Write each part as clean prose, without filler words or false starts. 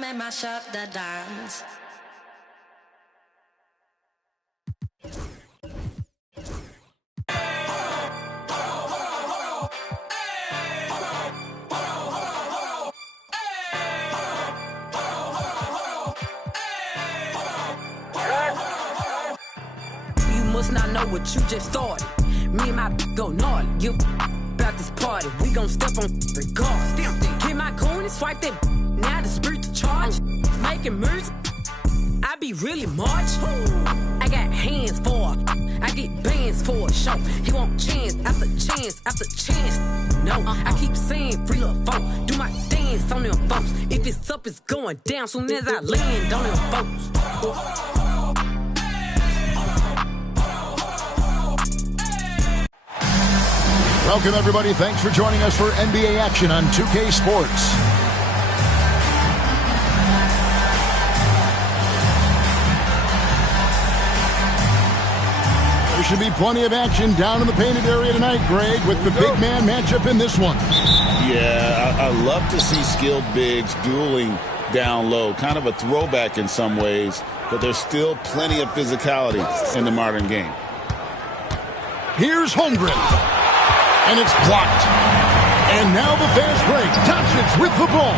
come and mash up the dance. You must not know what you just started. Me and my go gnarly. You about this party. We gon' step on regardless. Get my coin and swipe that. Now the spirit to charge. Making moves. I be really March. I got hands for it. I get bands for a show. He want chance after chance after chance. No, I keep saying free little folk. Do my dance on them folks. If it's up, it's going down soon as I land on them folks. Welcome, everybody. Thanks for joining us for NBA action on 2K Sports. There should be plenty of action down in the painted area tonight, Greg, with the big man matchup in this one. Yeah, I love to see skilled bigs dueling down low. Kind of a throwback in some ways, but there's still plenty of physicality in the modern game. Here's Holmgren. And it's blocked. And now the fast break. Doncic with the ball.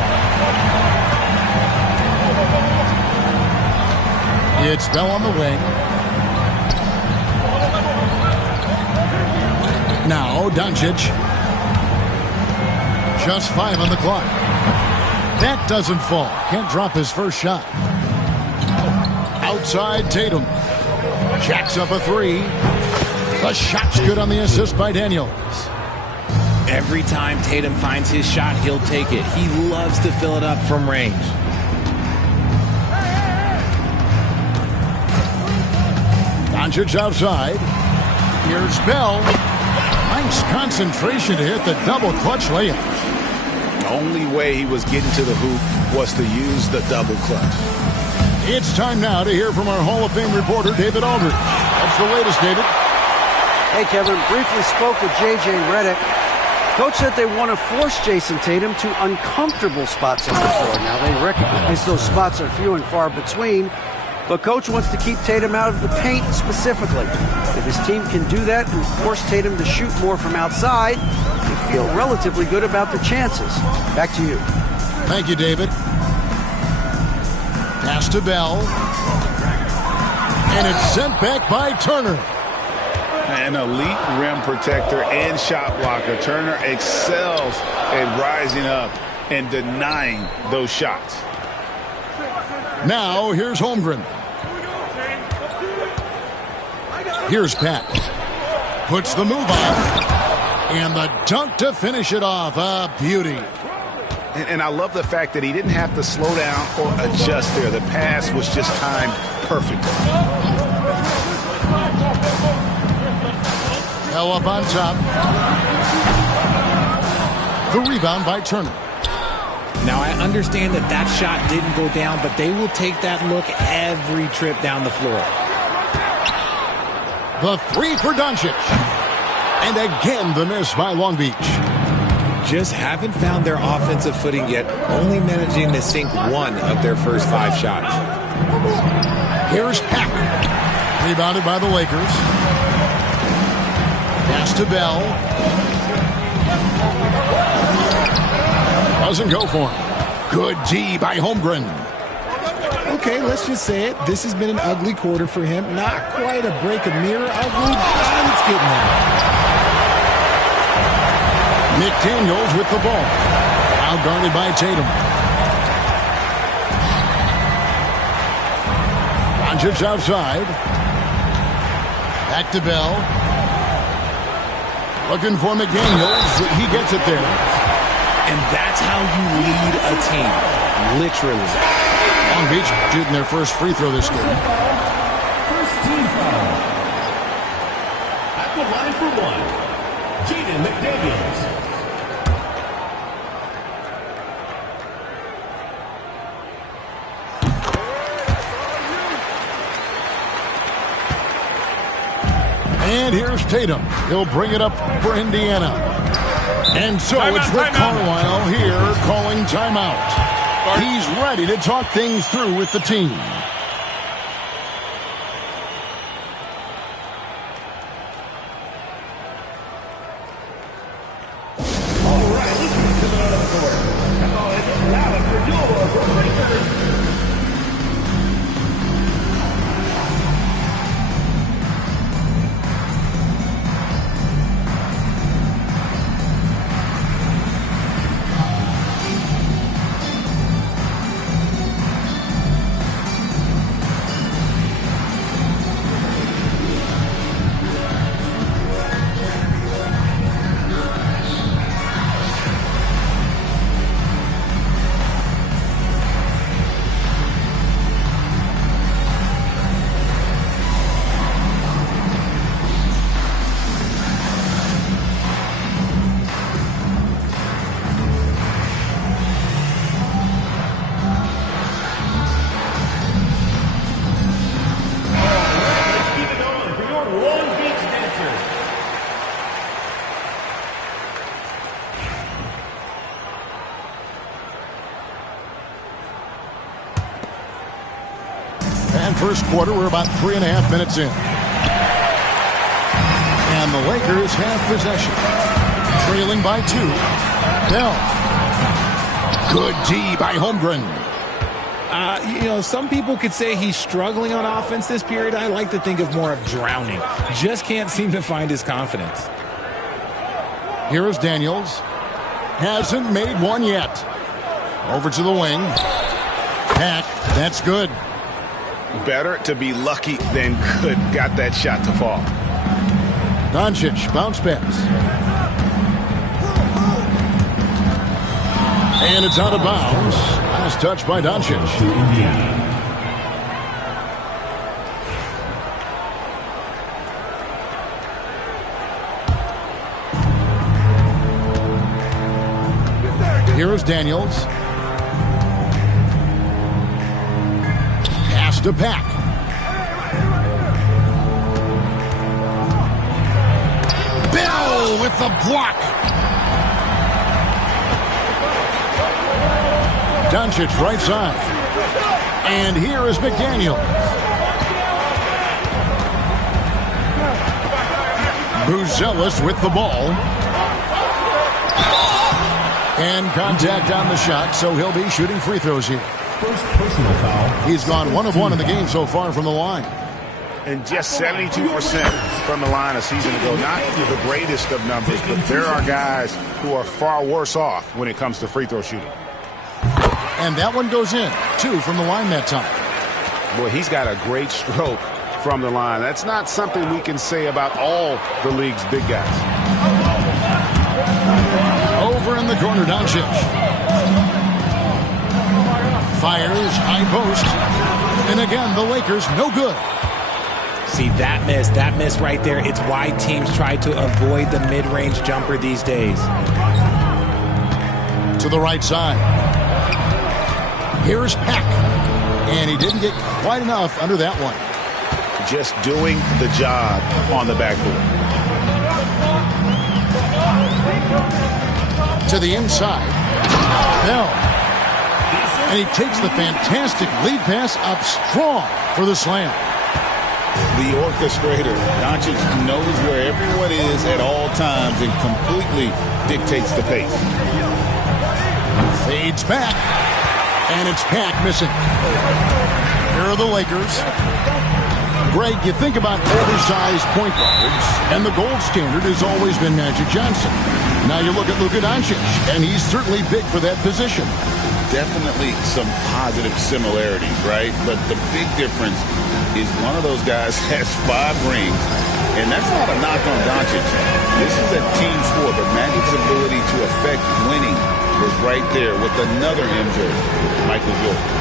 It's Bell on the wing. Now Doncic. Just 5 on the clock. That doesn't fall. Can't drop his first shot. Outside Tatum. Jacks up a 3. The shot's good on the assist by Daniels. Every time Tatum finds his shot, he'll take it. He loves to fill it up from range. Doncic outside. Here's Bell. Nice concentration to hit the double clutch layup. The only way he was getting to the hoop was to use the double clutch. It's time now to hear from our Hall of Fame reporter, David Aldridge. What's the latest, David? Hey, Kevin. Briefly spoke with J.J. Redick. Coach said they want to force Jason Tatum to uncomfortable spots on the floor. Now, they recognize those spots are few and far between, but Coach wants to keep Tatum out of the paint specifically. If his team can do that and force Tatum to shoot more from outside, they feel relatively good about their chances. Back to you. Thank you, David. Pass to Bell. And it's sent back by Turner. An elite rim protector and shot blocker. Turner excels at rising up and denying those shots. Now, here's Holmgren. Here's Pat. Puts the move on. And the dunk to finish it off. A beauty. And I love the fact that he didn't have to slow down or adjust there. The pass was just timed perfectly. Bell up on top. The rebound by Turner. Now, I understand that shot didn't go down, but they will take that look every trip down the floor. The 3 for Doncic. And again, the miss by Long Beach. Just haven't found their offensive footing yet, only managing to sink 1 of their first 5 shots. Here's Pack. Rebounded by the Lakers. Pass to Bell. Doesn't go for him. Good D by Holmgren. Okay, let's just say it. This has been an ugly quarter for him. Not quite a break of mirror ugly, but it's getting there. McDaniels with the ball. Outguarded by Tatum. Doncic outside. Back to Bell. Looking for McDaniels. He gets it there. And that's how you lead a team. Literally. Long Beach shooting their first free throw this game. First team foul. At the line for 1, Jaden McDaniels. And here's Tatum. He'll bring it up for Indiana. And so it's Rick Carlisle here calling timeout. He's ready to talk things through with the team. First quarter, we're about 3.5 minutes in. And the Lakers have possession. Trailing by 2. Bell. Good D by Holmgren. Some people could say he's struggling on offense this period. I like to think of more of drowning. Just can't seem to find his confidence. Here is Daniels. Hasn't made one yet. Over to the wing. Pack. That's good. Better to be lucky than good. Got that shot to fall. Doncic, bounce pass. And it's out of bounds. Last touch by Doncic. Here is Daniels. Pass to Pack. Bell with the block. Doncic right side. And here is McDaniel. Buzelis with the ball. And contact on the shot, so he'll be shooting free throws here. First personal foul. He's gone 1 of 1 in the game so far from the line. And just 72% from the line a season ago. Not the greatest of numbers, but there are guys who are far worse off when it comes to free throw shooting. And that one goes in. 2 from the line that time. Boy, he's got a great stroke from the line. That's not something we can say about all the league's big guys. Over in the corner, Doncic. Fires, high post. And again, the Lakers, no good. See, that miss right there, it's why teams try to avoid the mid-range jumper these days. To the right side. Here's Pack. And he didn't get quite enough under that one. Just doing the job on the backboard. To the inside. Bell. And he takes the fantastic lead pass up strong for the slam. The orchestrator. Doncic knows where everyone is at all times and completely dictates the pace. Fades back. And it's Pack missing. Here are the Lakers. Greg, you think about oversized point guards, and the gold standard has always been Magic Johnson. Now you look at Luka Doncic, and he's certainly big for that position. Definitely some positive similarities, right? But the big difference is one of those guys has 5 rings, and that's not a knock on Doncic. This is a team sport, but Magic's ability to affect winning was right there with another MJ, Michael Jordan.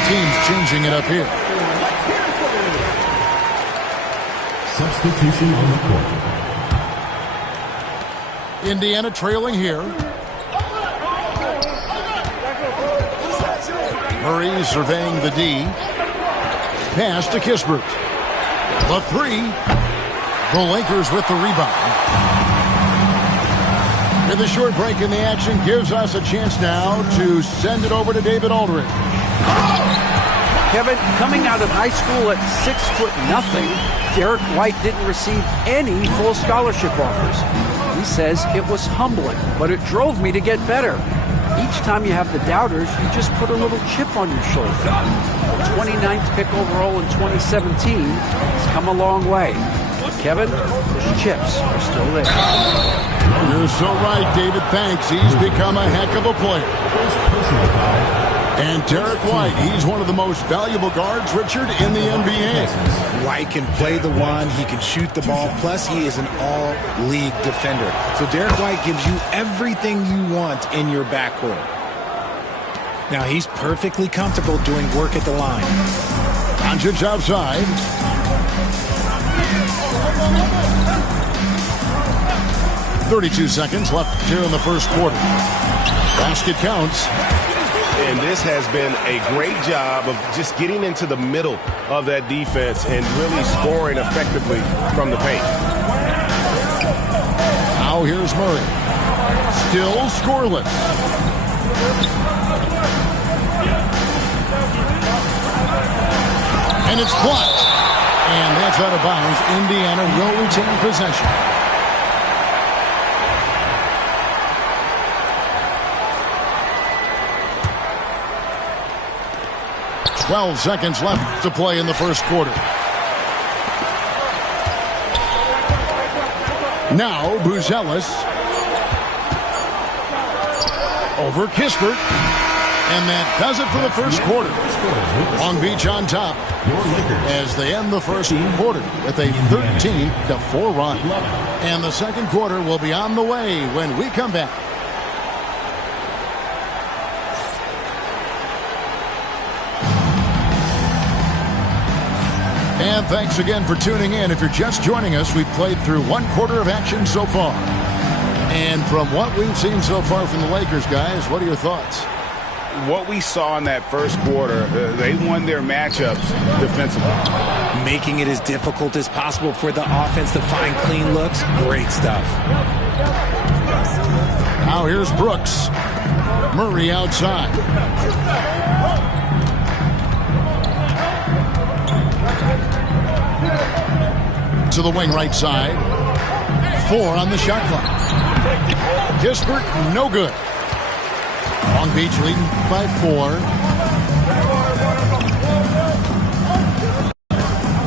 Both teams changing it up here. Substitution on the court. Indiana trailing here. Murray surveying the D. Pass to Kispert. The three. The Lakers with the rebound. And the short break in the action gives us a chance now to send it over to David Aldridge. Kevin, coming out of high school at 6'0", Derek White didn't receive any full scholarship offers. He says it was humbling, but it drove me to get better. Each time you have the doubters, you just put a little chip on your shoulder. The 29th pick overall in 2017 has come a long way. Kevin, those chips are still there. You're so right, David. Thanks. He's become a heck of a player. And Derek White, he's one of the most valuable guards, Richard, in the NBA. White can play the one, he can shoot the ball, plus he is an all-league defender. So Derek White gives you everything you want in your backcourt. Now he's perfectly comfortable doing work at the line. Doncic outside. .32 seconds left here in the first quarter. Basket counts. And this has been a great job of just getting into the middle of that defense and really scoring effectively from the paint. Now here's Murray. Still scoreless. And it's blocked. And that's out of bounds. Indiana will retain possession. 12 seconds left to play in the first quarter. Now Buzelis over Kispert. And that does it for the first quarter. Long Beach on top as they end the first quarter with a 13-4 run. And the second quarter will be on the way when we come back. And thanks again for tuning in. If you're just joining us, we've played through one quarter of action so far. And from what we've seen so far from the Lakers, guys, what are your thoughts? What we saw in that first quarter, they won their matchups defensively. Making it as difficult as possible for the offense to find clean looks. Great stuff. Now here's Brooks. Murray outside. To the wing right side. 4 on the shot clock. Kispert, no good. Long Beach leading by 4.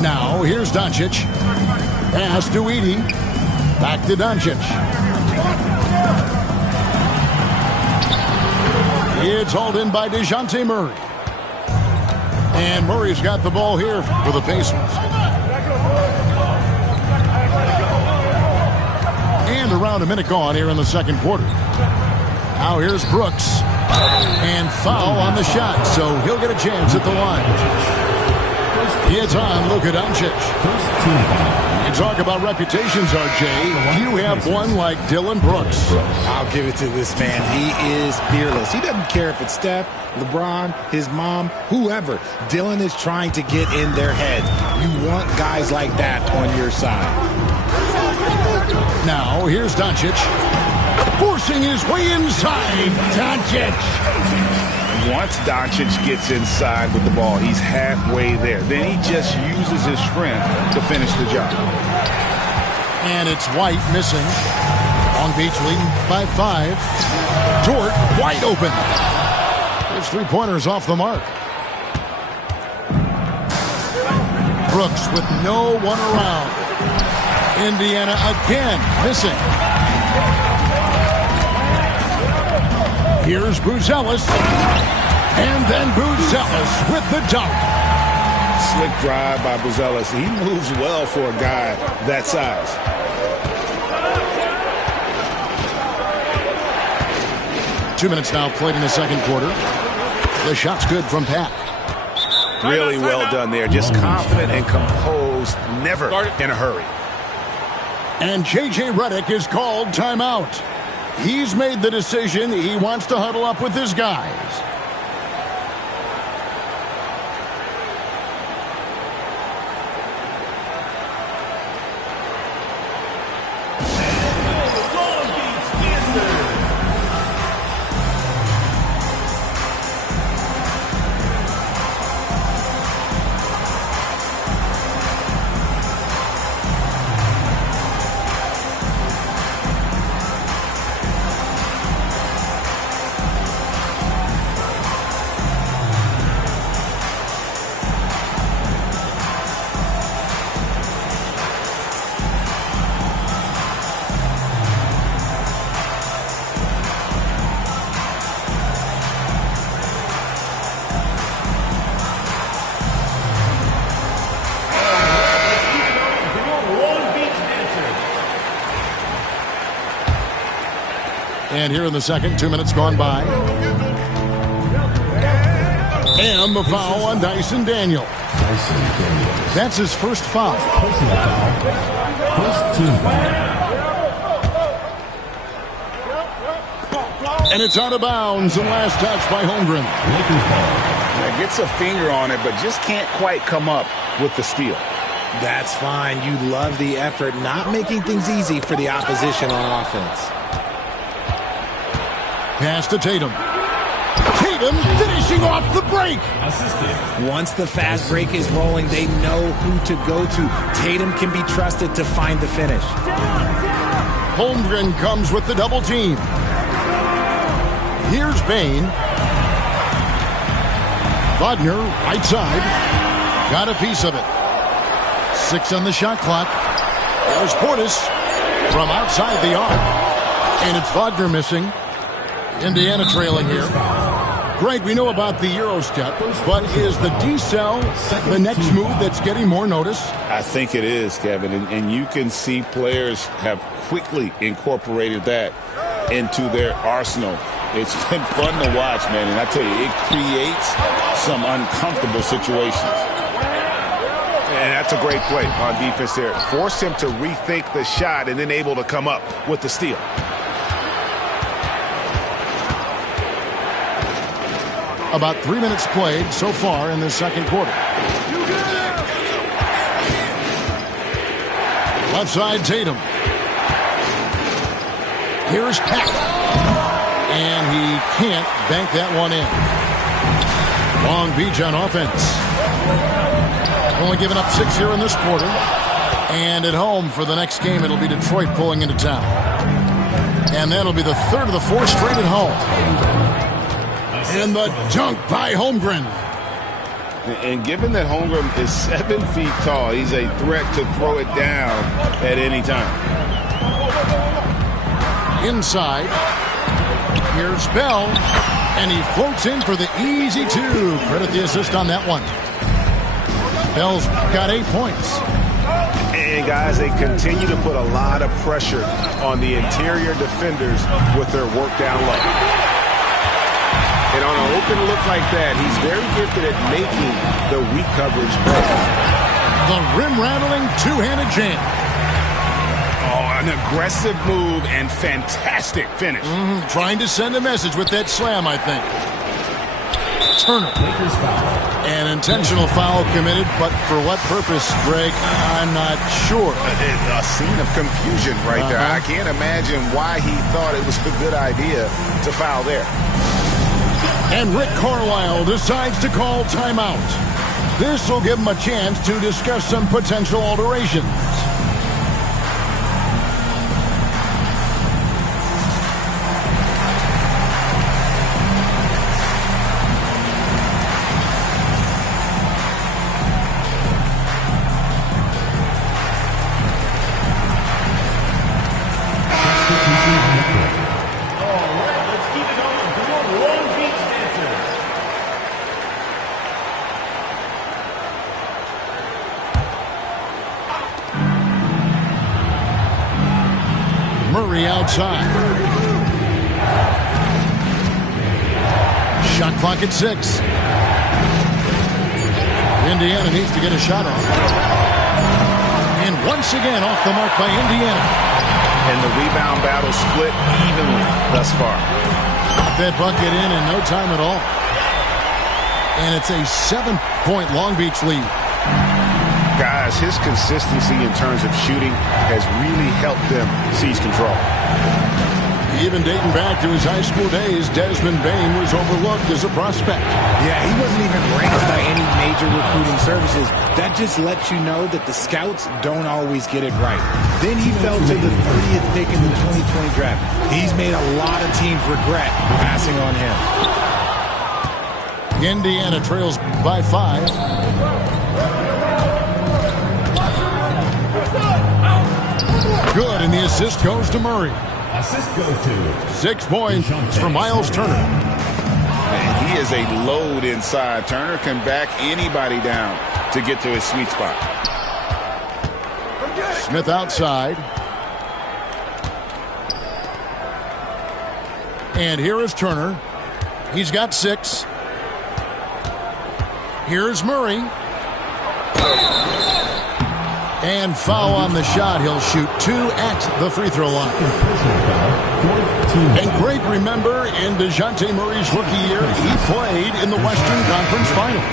Now here's Doncic. Pass to Edey. Back to Doncic. It's hauled in by DeJounte Murray. And Murray's got the ball here for the Pacers. And around a minute gone here in the second quarter. Now here's Brooks. And foul on the shot, so he'll get a chance at the line. It's on Luka Doncic. You talk about reputations, RJ. You have one like Dylan Brooks. I'll give it to this man. He is fearless. He doesn't care if it's Steph, LeBron, his mom, whoever. Dylan is trying to get in their heads. You want guys like that on your side. Now here's Doncic. Forcing his way inside. Doncic. Once Doncic gets inside with the ball, he's halfway there. Then he just uses his strength to finish the job. And it's White missing. Long Beach leading by 5. Dort wide open. His three-pointers off the mark. Brooks with no one around. Indiana again missing. Here's Buzelis. And then Buzelis with the dunk. Slick drive by Buzelis. He moves well for a guy that size. Two minutes now played in the second quarter. The shot's good from Pat. Really well done there. Just confident and composed, never in a hurry. And J.J. Redick is called timeout. He's made the decision. He wants to huddle up with his guys. And here in the second, 2 minutes gone by. And the foul on Dyson Daniels. That's his first foul. First team foul. And it's out of bounds. And last touch by Holmgren. Now gets a finger on it, but just can't quite come up with the steal. That's fine. You love the effort, not making things easy for the opposition on offense. Pass to Tatum. Tatum finishing off the break. Assisted. Once the fast break is rolling, they know who to go to. Tatum can be trusted to find the finish. Holmgren comes with the double team. Here's Bane. Wagner, right side. Got a piece of it. 6 on the shot clock. There's Portis from outside the arc. And it's Wagner missing. Indiana trailing here. Greg, we know about the Euro step, but is the decel the next move that's getting more notice? I think it is, Kevin, and you can see players have quickly incorporated that into their arsenal. It's been fun to watch, man, and I tell you, it creates some uncomfortable situations. And that's a great play on defense there. Forced him to rethink the shot and then able to come up with the steal. About 3 minutes played so far in the second quarter. Left side, Tatum. Here's Pat. And he can't bank that one in. Long Beach on offense. Only giving up 6 here in this quarter. And at home for the next game, it'll be Detroit pulling into town. And that'll be the third of the 4 straight at home. And the dunk by Holmgren. And given that Holmgren is 7 feet tall, he's a threat to throw it down at any time. Inside. Here's Bell. And he floats in for the easy 2. Credit the assist on that one. Bell's got 8 points. And, guys, they continue to put a lot of pressure on the interior defenders with their work down low. And on an open look like that, he's very gifted at making the weak coverage play. The rim-rattling two-handed jam. Oh, an aggressive move and fantastic finish. Trying to send a message with that slam, I think. Turner. An intentional foul committed, but for what purpose, Greg? I'm not sure. A scene of confusion right there. I can't imagine why he thought it was a good idea to foul there. And Rick Carlisle decides to call timeout. This will give him a chance to discuss some potential alterations. Murray outside. Shot clock at 6. Indiana needs to get a shot off. And once again off the mark by Indiana. And the rebound battle split evenly thus far. Got that bucket in no time at all. And it's a 7-point Long Beach lead. Guys, his consistency in terms of shooting has really helped them seize control. Even dating back to his high school days, Desmond Bane was overlooked as a prospect. Yeah, he wasn't even ranked by any major recruiting services. That just lets you know that the scouts don't always get it right. Then he fell to the 30th pick in the 2020 draft. He's made a lot of teams regret passing on him. Indiana trails by 5. Good, and the assist goes to Murray. Assist goes to 6 points for Miles Turner. And he is a load inside. Turner can back anybody down to get to his sweet spot. Smith outside. And here is Turner. He's got 6. Here's Murray. And foul on the shot. He'll shoot 2 at the free throw line. And Greg, remember, in DeJounte Murray's rookie year, he played in the Western Conference Finals.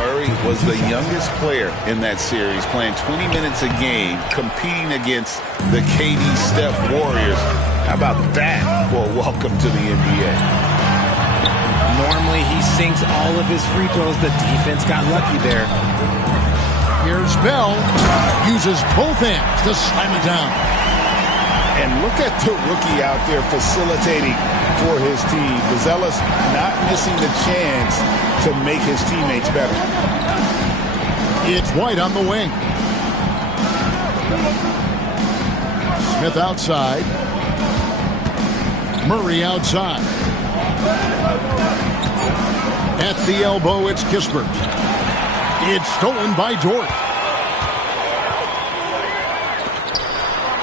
Murray was the youngest player in that series, playing 20 minutes a game, competing against the KD Steph Warriors. How about that for a welcome to the NBA? Normally, he sinks all of his free throws. The defense got lucky there. Here's Bell. Uses both hands to slam it down. And look at the rookie out there facilitating for his team. Buzelis not missing the chance to make his teammates better. It's White on the wing. Smith outside. Murray outside. At the elbow, it's Kispert. It's stolen by Dort.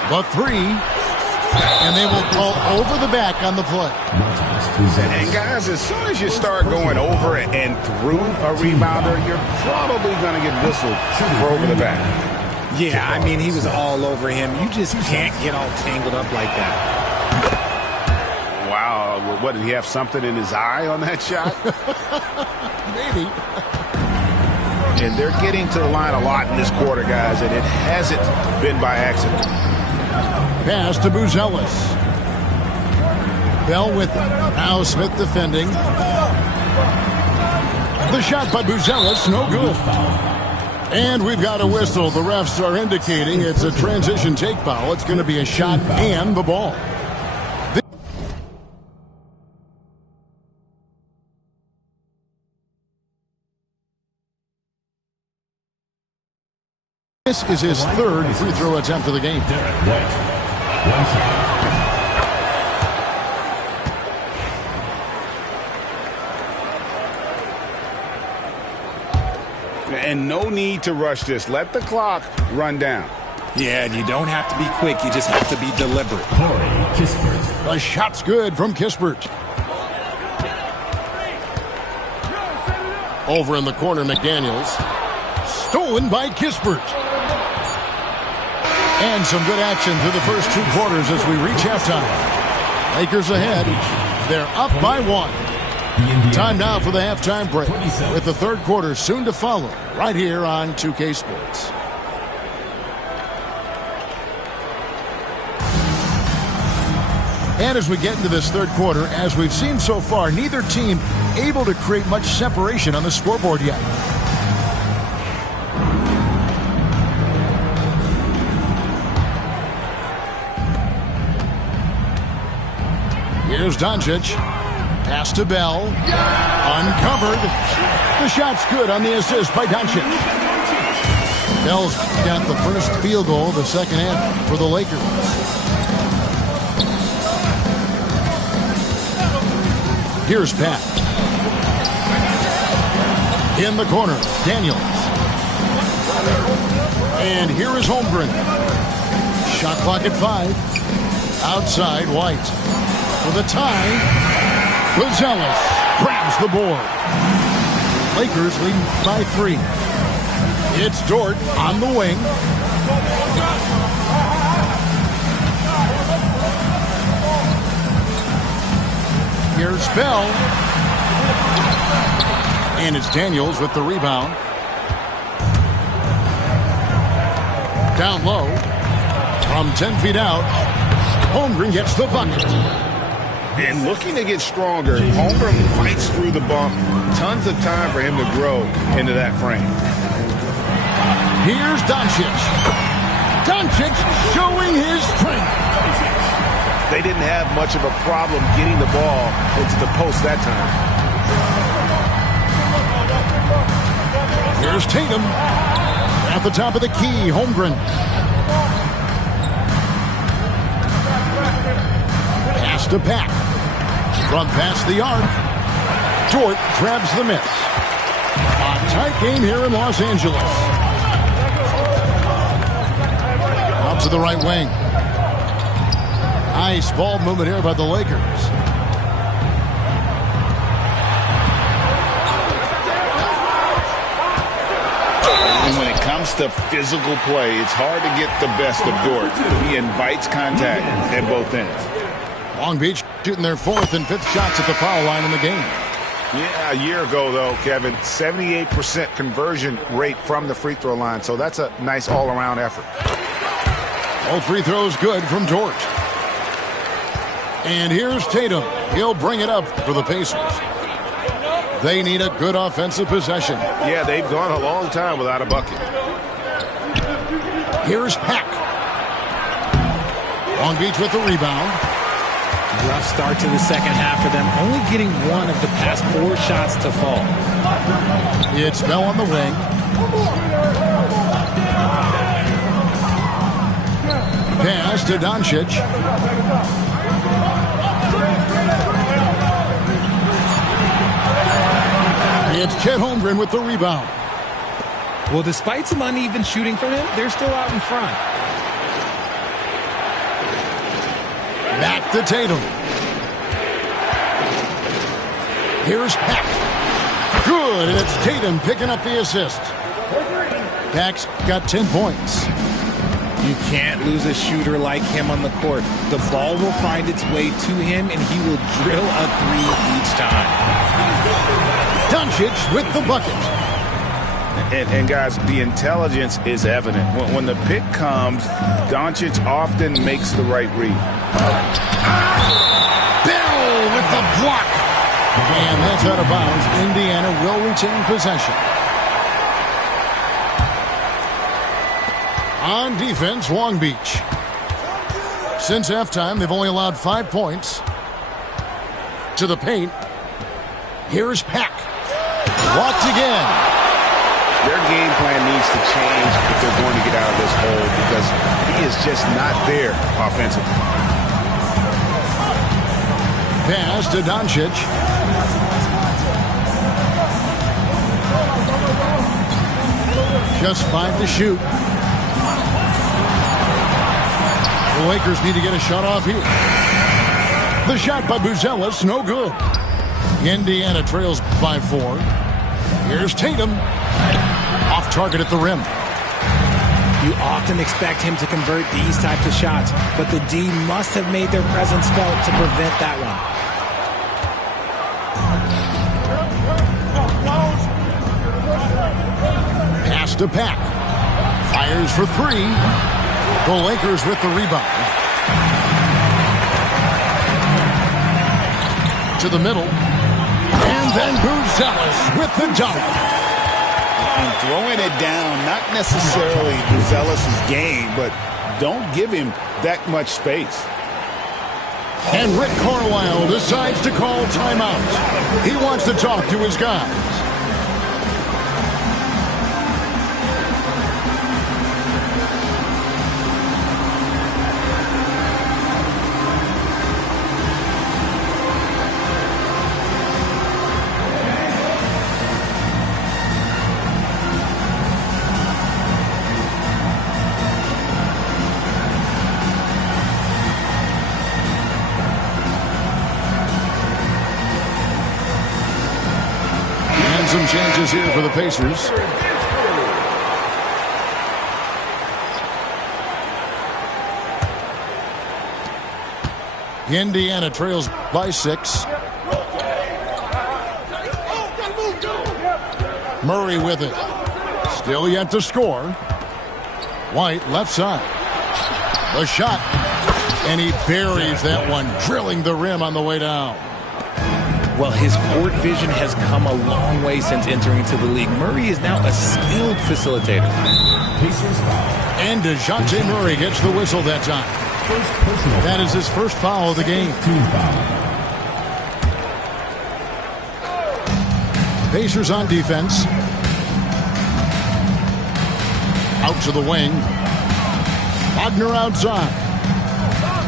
The 3. And they will call over the back on the play. And guys, as soon as you start going over and through a rebounder, you're probably going to get whistled for over the back. Yeah, I mean, he was all over him. You just can't get all tangled up like that. Wow, what, did he have something in his eye on that shot? Maybe. And they're getting to the line a lot in this quarter, guys, and it hasn't been by accident. Pass to Buzelis. Bell with it. Now Smith defending. The shot by Buzelis, no good. And we've got a whistle. The refs are indicating it's a transition take foul. It's going to be a shot and the ball. This is his 3rd free throw attempt of the game. Derek White. 1 shot. And no need to rush this. Let the clock run down. Yeah, and you don't have to be quick. You just have to be deliberate. Corey Kispert. The shot's good from Kispert. Over in the corner, McDaniels. Stolen by Kispert. And some good action through the first 2 quarters as we reach halftime. Lakers ahead. They're up by 1. Time now for the halftime break, with the 3rd quarter soon to follow, right here on 2K Sports. And as we get into this 3rd quarter, as we've seen so far, neither team able to create much separation on the scoreboard yet. Here's Doncic. Pass to Bell. Uncovered. The shot's good on the assist by Doncic. Bell's got the first field goal of the second half for the Lakers. Here's Pat. In the corner, Daniels. And here is Holmgren. Shot clock at 5. Outside, White. For the tie, Buzelis grabs the board. Lakers leading by 3. It's Dort on the wing. Here's Bell. And it's Daniels with the rebound. Down low. From 10 feet out. Holmgren gets the bucket. And looking to get stronger, Holmgren fights through the bump. Tons of time for him to grow into that frame. Here's Doncic. Doncic showing his strength. They didn't have much of a problem getting the ball into the post that time. Here's Tatum. At the top of the key, Holmgren. Pass to Pack. From past the arc. Dort grabs the miss. A tight game here in Los Angeles. Out to the right wing. Nice ball movement here by the Lakers. And when it comes to physical play, it's hard to get the best of Dort. He invites contact at both ends. Long Beach shooting their 4th and 5th shots at the foul line in the game. Yeah, a year ago, though, Kevin, 78% conversion rate from the free throw line. So that's a nice all-around effort. All free throws good from Dort. And here's Tatum. He'll bring it up for the Pacers. They need a good offensive possession. Yeah, they've gone a long time without a bucket. Here's Pack. Long Beach with the rebound. Rough start to the second half for them, only getting one of the past 4 shots to fall. It's Bell on the wing. Pass to Doncic. It's Chet Holmgren with the rebound. Well, despite some uneven shooting from him, they're still out in front. Back to Tatum. Here's Pack. Good, and it's Tatum picking up the assist. Pack's got 10 points. You can't lose a shooter like him on the court. The ball will find its way to him, and he will drill a 3 each time. Doncic with the bucket. And guys, the intelligence is evident. When the pick comes, Doncic often makes the right read. Bell with the block. And that's out of bounds. Indiana will retain possession. On defense, Long Beach. Since halftime, they've only allowed 5 points. To the paint. Here's Pack. Blocked again. Their game plan needs to change if they're going to get out of this hole because he is just not there offensively. Pass to Doncic. Just 5 to shoot. The Lakers need to get a shot off here. The shot by Buzelis, no good. Indiana trails by 4. Here's Tatum. Off target at the rim. You often expect him to convert these types of shots, but the D must have made their presence felt to prevent that one. Pass to Pack. Fires for 3. The Lakers with the rebound. To the middle. And then Buzelis with the dunk. And throwing it down, not necessarily Buzelis' game, but don't give him that much space. And Rick Carlisle decides to call timeout. He wants to talk to his guys. Some changes here for the Pacers. Indiana trails by 6. Murray with it. Still yet to score. White left side. The shot. And he buries that one, drilling the rim on the way down. Well, his court vision has come a long way since entering into the league. Murray is now a skilled facilitator. And DeJounte Murray gets the whistle that time. That is his first foul of the game. Pacers on defense. Out to the wing. Wagner outside.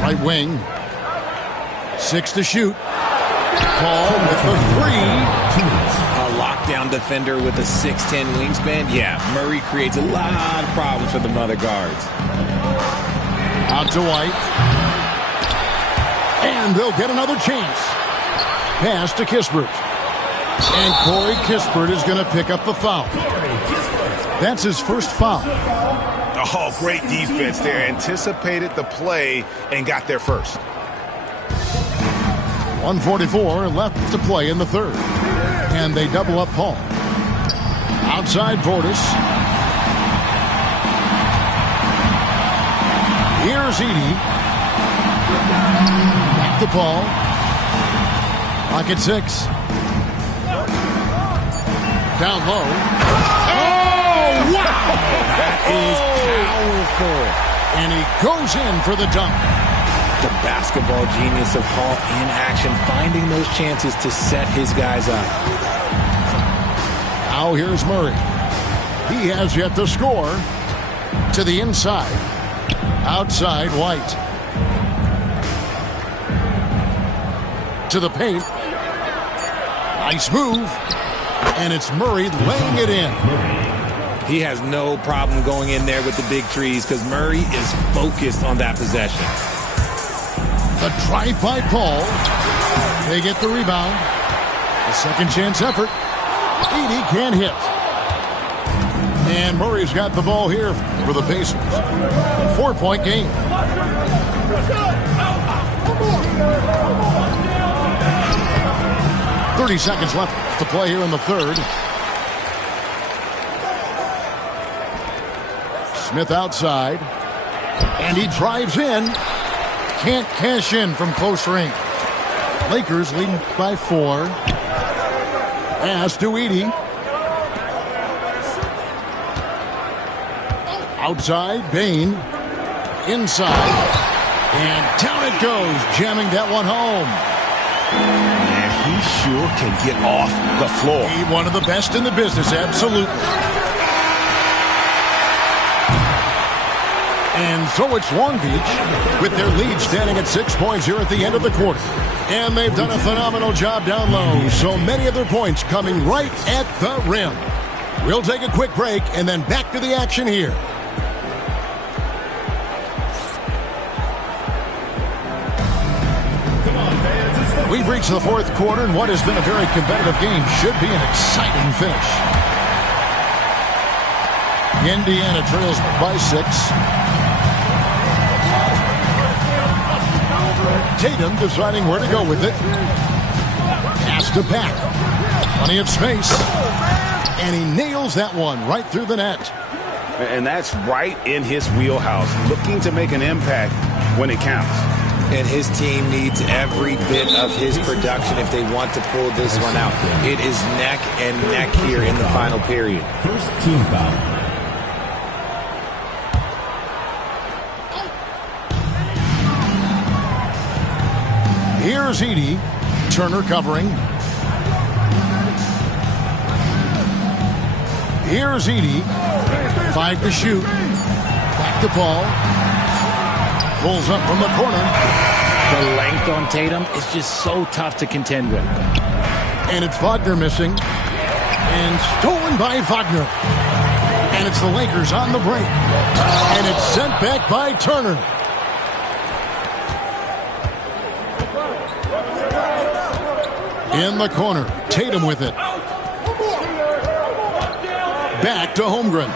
Right wing. 6 to shoot. Paul with the 3. A lockdown defender with a 6'10 wingspan. Yeah, Murray creates a lot of problems for the mother guards. Out to White. And they'll get another chance. Pass to Kispert. And Corey Kispert is going to pick up the foul. That's his first foul. Oh, great defense there. Anticipated the play and got there first. 1:44 left to play in the third. And they double up Paul. Outside Portis. Here's Edey. Back to Paul. Pocket 6. Down low. Oh, wow! That is powerful. And he goes in for the dunk. The basketball genius of Paul in action, finding those chances to set his guys up. Now here's Murray. He has yet to score. To the inside. Outside White. To the paint. Nice move. And it's Murray laying it in. He has no problem going in there with the big trees because Murray is focused on that possession. The drive by Paul. They get the rebound. A second chance effort. Edey can't hit. And Murray's got the ball here for the Pacers. 4-point game. .30 seconds left to play here in the third. Smith outside. And he drives in. Can't cash in from close range. Lakers leading by 4. Pass to Edey. Outside, Bane. Inside. And down it goes, jamming that one home. Man, he sure can get off the floor. He one of the best in the business, absolutely. And so it's Long Beach with their lead standing at 6 points here at the end of the quarter. And they've done a phenomenal job down low. So many of their points coming right at the rim. We'll take a quick break and then back to the action here. We've reached the fourth quarter, and what has been a very competitive game should be an exciting finish. Indiana trails by 6. Tatum deciding where to go with it. Pass to Pack. Plenty of space. And he nails that one right through the net. And that's right in his wheelhouse, looking to make an impact when it counts. And his team needs every bit of his production if they want to pull this one out. It is neck and neck here in the final period. First team foul. Here's Edey. Turner covering. Here's Edey. 5 to shoot. Back to Paul. Pulls up from the corner. The length on Tatum is just so tough to contend with. And it's Wagner missing. And stolen by Wagner. And it's the Lakers on the break. And it's sent back by Turner. In the corner. Tatum with it. Back to Holmgren.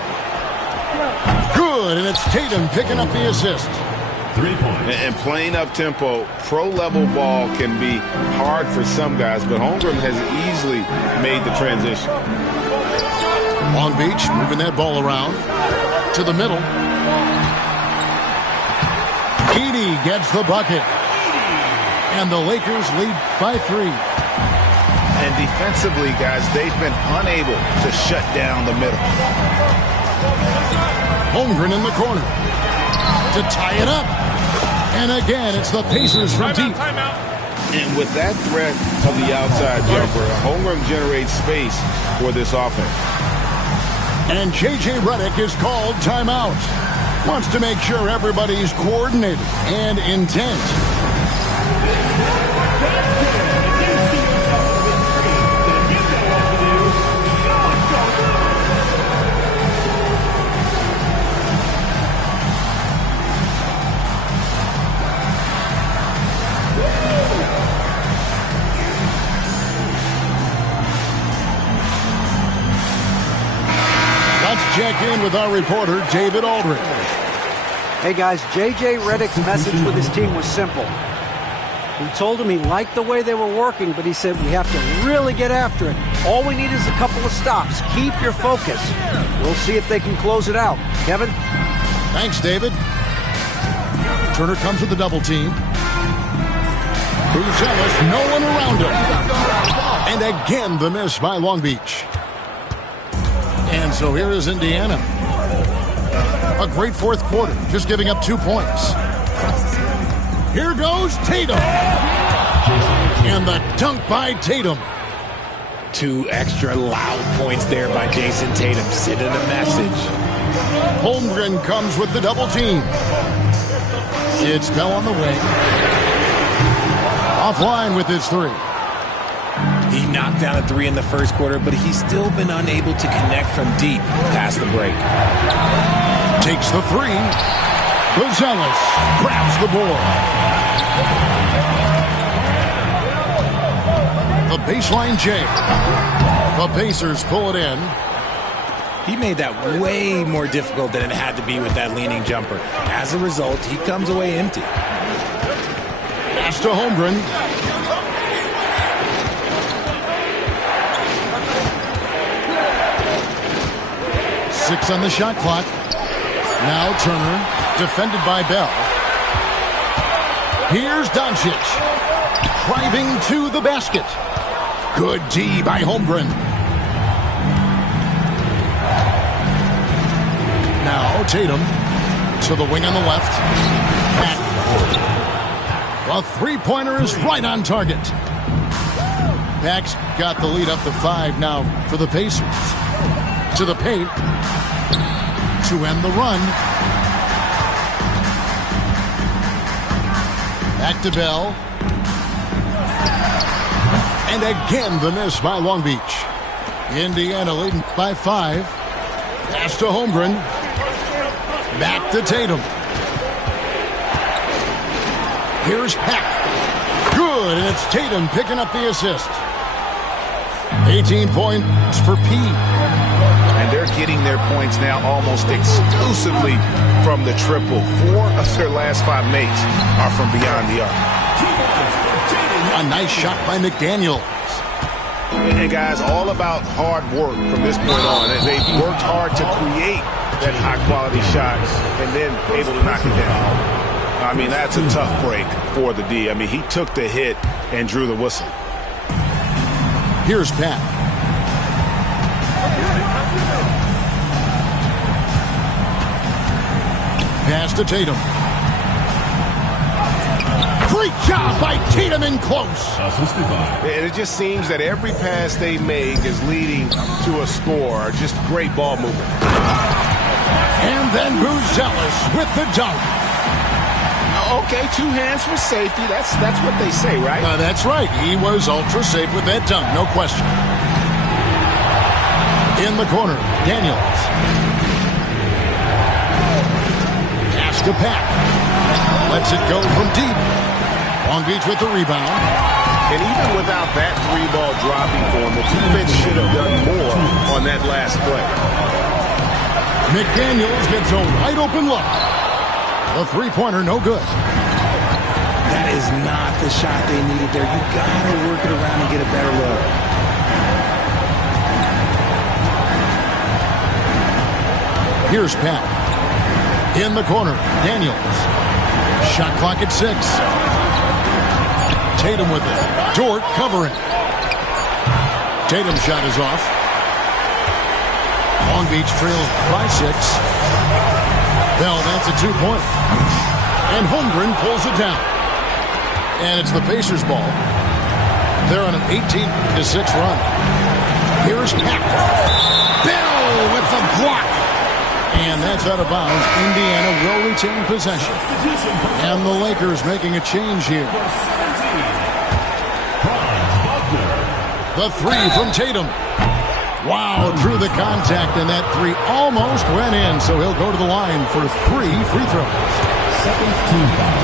Good, and it's Tatum picking up the assist. 3 points. And playing up-tempo, pro-level ball can be hard for some guys, but Holmgren has easily made the transition. Long Beach moving that ball around to the middle. Edey gets the bucket. And the Lakers lead by 3. And defensively, guys, they've been unable to shut down the middle. Holmgren in the corner to tie it up. And again, it's the Pacers from deep. And with that threat of the outside jumper, Holmgren generates space for this offense. And J.J. Redick is called timeout. Wants to make sure everybody's coordinated and intent. Let's check in with our reporter, David Aldridge. Hey guys, J.J. Redick's message with his team was simple. He told them he liked the way they were working, but he said we have to really get after it. All we need is a couple of stops. Keep your focus. We'll see if they can close it out. Kevin? Thanks, David. Turner comes with the double team. Buzelis, no one around him. And again, the miss by Long Beach. And so here is Indiana. A great fourth quarter, just giving up 2 points. Here goes Tatum. And the dunk by Tatum. 2 extra loud points there by Jason Tatum, sending a message. Holmgren comes with the double team. It's Bell on the wing. Offline with his 3. He knocked down a 3 in the first quarter, but he's still been unable to connect from deep past the break. Takes the 3. Buzelis grabs the board. The baseline J. The Pacers pull it in. He made that way more difficult than it had to be with that leaning jumper. As a result, he comes away empty. Pass to Holmgren. Six on the shot clock. Now Turner, defended by Bell. Here's Doncic, driving to the basket. Good D by Holmgren. Now Tatum to the wing on the left. Back. The three-pointer is right on target. Max got the lead up to 5 now for the Pacers. To the paint. To end the run. Back to Bell. And again the miss by Long Beach. Indiana leading by 5. Pass to Holmgren. Back to Tatum. Here's Peck. Good, and it's Tatum picking up the assist. 18 points for P. And they're getting their points now almost exclusively from the triple. 4 of their last 5 makes are from beyond the arc. A nice shot by McDaniel. And guys, all about hard work from this point on. They've worked hard to create that high-quality shot and then able to knock it down. I mean, that's a tough break for the D. I mean, he took the hit and drew the whistle. Here's Pat. Pass to Tatum. Great job by Tatum in close. And it just seems that every pass they make is leading to a score. Just great ball movement. And then Buzelis with the dunk. Okay, 2 hands for safety. That's what they say, right? That's right. He was ultra safe with that dunk, no question. In the corner, Daniels. Pass to Pat. Lets it go from deep. Long Beach with the rebound. And even without that 3-ball dropping for him, the defense should have done more on that last play. McDaniels gets a wide open look. The three-pointer, no good. That is not the shot they needed there. You got to work it around and get a better look. Here's Pat. In the corner, Daniels. Shot clock at 6. Tatum with it. Dort covering. Tatum's shot is off. Long Beach trails by 6. Bell, that's a 2-point. And Holmgren pulls it down. And it's the Pacers' ball. They're on an 18-6 run. Here's Pat. Bell with the block. And that's out of bounds. Indiana will retain possession. And the Lakers making a change here. The three from Tatum. Wow, through the contact, and that three almost went in, so he'll go to the line for 3 free throws. Second team foul.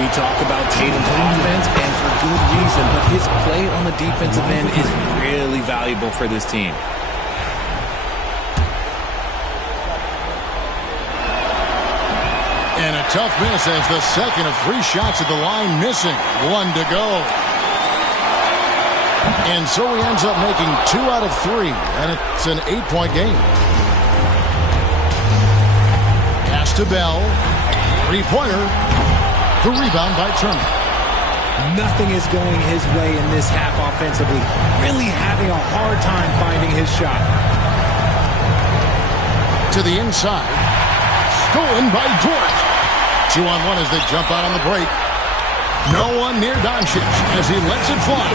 We talk about Tatum's offense, and for good reason, but his play on the defensive end is really valuable for this team. And a tough miss as the second of 3 shots at the line missing. 1 to go. And so he ends up making 2 out of 3, and it's an 8-point game. Pass to Bell. 3-pointer. The rebound by Turner. Nothing is going his way in this half offensively. Really having a hard time finding his shot. To the inside. Stolen by Dort. 2-on-1 as they jump out on the break. No one near Doncic as he lets it fly.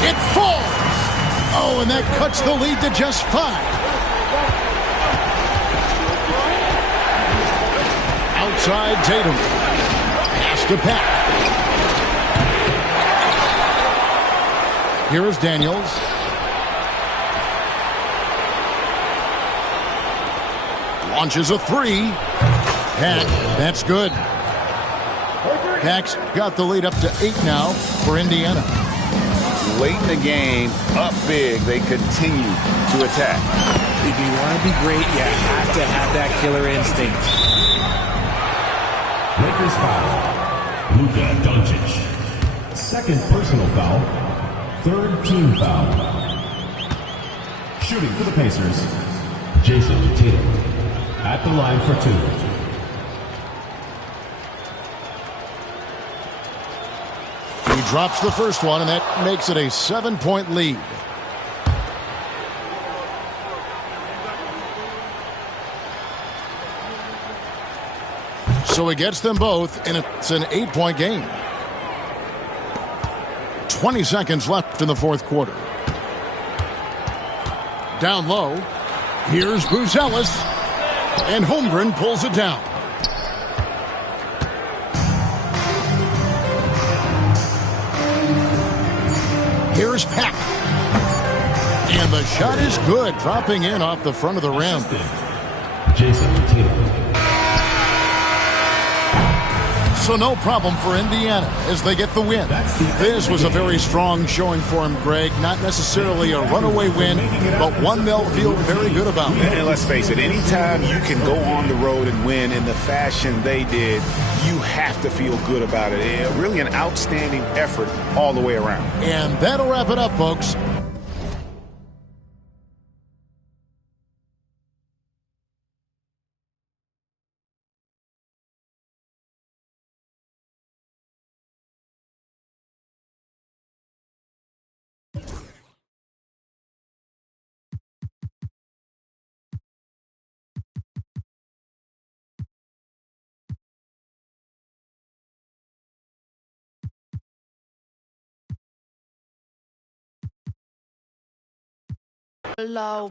It falls. Oh, and that cuts the lead to just 5. Outside Tatum. Pass to Pat. Here is Daniels. Launches a 3. Pack, that's good. Pack's got the lead up to 8 now for Indiana. Late in the game, up big, they continue to attack. If you want to be great, you have to have that killer instinct. Lakers foul. Luka Doncic. Second personal foul. Third team foul. Shooting for the Pacers, Jason Tatum. At the line for 2. He drops the first one, and that makes it a 7-point lead. So he gets them both, and it's an 8-point game. 20 seconds left in the fourth quarter. Down low. Here's Buzelis. And Holmgren pulls it down. Here's Pack. And the shot is good, dropping in off the front of the rim. Jason Tatum. So no problem for Indiana as they get the win. This was a very strong showing for him, Greg. Not necessarily a runaway win, but one they'll feel very good about. And let's face it, anytime you can go on the road and win in the fashion they did, you have to feel good about it. And really an outstanding effort all the way around. And that'll wrap it up, folks.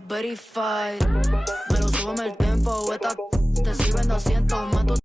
Verified. Me lo súbeme el tempo, te sirven 200, mato.